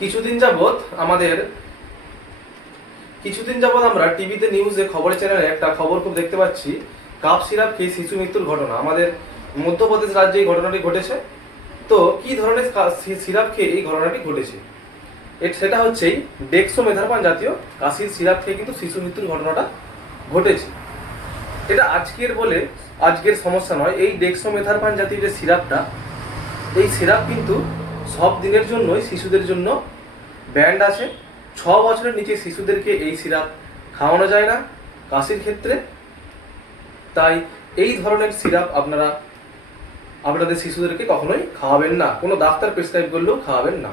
কিছুদিন যাবৎ আমরা টিভিতে নিউজে খবরের চ্যানেলে একটা খবর খুব দেখতে পাচ্ছি, কাপ সিরাপ খেয়ে শিশু মৃত্যুর ঘটনা। আমাদের মধ্যপ্রদেশ রাজ্যে এই ঘটনাটি ঘটেছে। তো কি ধরনের সিরাপ খেয়ে এই ঘটনাটি ঘটেছে? সেটা হচ্ছে ডেক্সোমেথারপান জাতীয় কাশির সিরাপ খেয়ে কিন্তু শিশু মৃত্যুর ঘটনাটা ঘটেছে। এটা আজকের সমস্যা নয়। এই ডেক্সোমেথারপান জাতীয় যে সিরাপটা, এই সিরাপ কিন্তু সব দিনের জন্যই শিশুদের জন্য ব্যান্ড আছে। 6 বছরের নিচে শিশুদেরকে এই সিরাপ খাওয়ানো যায় না কাশির ক্ষেত্রে। তাই এই ধরনের সিরাপ আপনাদের শিশুদেরকে কখনোই খাওয়াবেন না, কোনো ডাক্তার প্রেসক্রাইব করলেও খাওয়াবেন না।